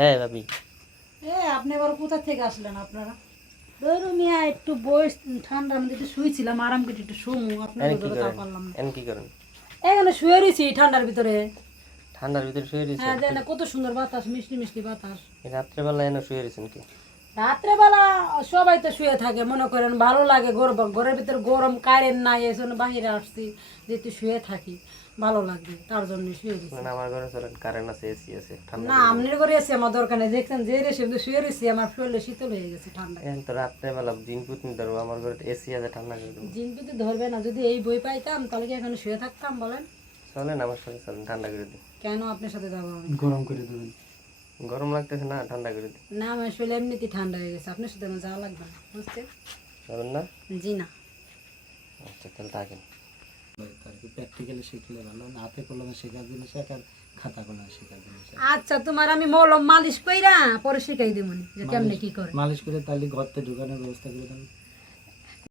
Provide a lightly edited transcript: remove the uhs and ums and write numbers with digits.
হ্যাঁ ভাবি। আপনি আবার কোথা থেকে আসলেন আপনারা? ধরো মিয়া একটু বয়স ঠান্ডার মধ্যে একটু শুয়েছিলাম, আরাম করে একটু শুমু, আপনার এন কি ধরে তা করেন? পারলাম না। এন কি করেন? এখানে শুয়ে রয়েছি ঠান্ডার ভিতরে। ঠান্ডার ভিতরে শুয়ে হ্যাঁ রয়েছেন? দেখ না কত সুন্দর বাতাস, মিষ্টি মিষ্টি বাতাস। এই রাত্রেবেলা এনে শুয়ে রয়েছেন কি? রাত্রেবেলা সবাই তো শুয়ে থাকে, মনে করেন ভালো লাগে, ঘরের ভিতরে গরম, কারেন্ট নাই, এই জন্য বাহিরে আসছি যেহেতু শুয়ে থাকি, ভালো লাগে তার জন্য শুয়ে গেছি। মানে আমার ঘরে চলেন, কারেন্ট আছে, এসি আছে, ঠান্ডা না আপনার ঘরে এসে আমার দরকার নেই, দেখছেন যে রেসে শুয়ে রয়েছি, আমার শরীরে শীতল হয়ে গেছে ঠান্ডা। এখন তো রাত্রেবেলা দিন পুতিন ধরবো, আমার ঘরে এসি আছে, ঠান্ডা করে দেবো। জিন যদি ধরবে না, যদি এই বই পাইতাম তাহলে কি এখানে শুয়ে থাকতাম বলেন? চলেন আমার সাথে, চলেন ঠান্ডা করে দিই। কেন আপনার সাথে যাবো আমি? গরম করে দেবেন। গরম লাগতেছে না, ঠান্ডা করে দিই। না আমার শরীর এমনিতেই ঠান্ডা হয়ে গেছে, আপনার সাথে আমার যাওয়া লাগবে না, বুঝতে? চলেন না? জি না। আচ্ছা তাহলে থাকেন। আর কি প্র্যাকটিক্যালি শিখলে ভালো, না হাতে কলমে শেখার জিনিস এক আর খাতা কলমে শেখার জিনিস এক। আচ্ছা তোমার আমি মলম মালিশ কইরা পরে শিখাই দেবো যে কেমনে কি করে। মালিশ করে তাহলে ঘরতে ঢুকানোর ব্যবস্থা করে দেন।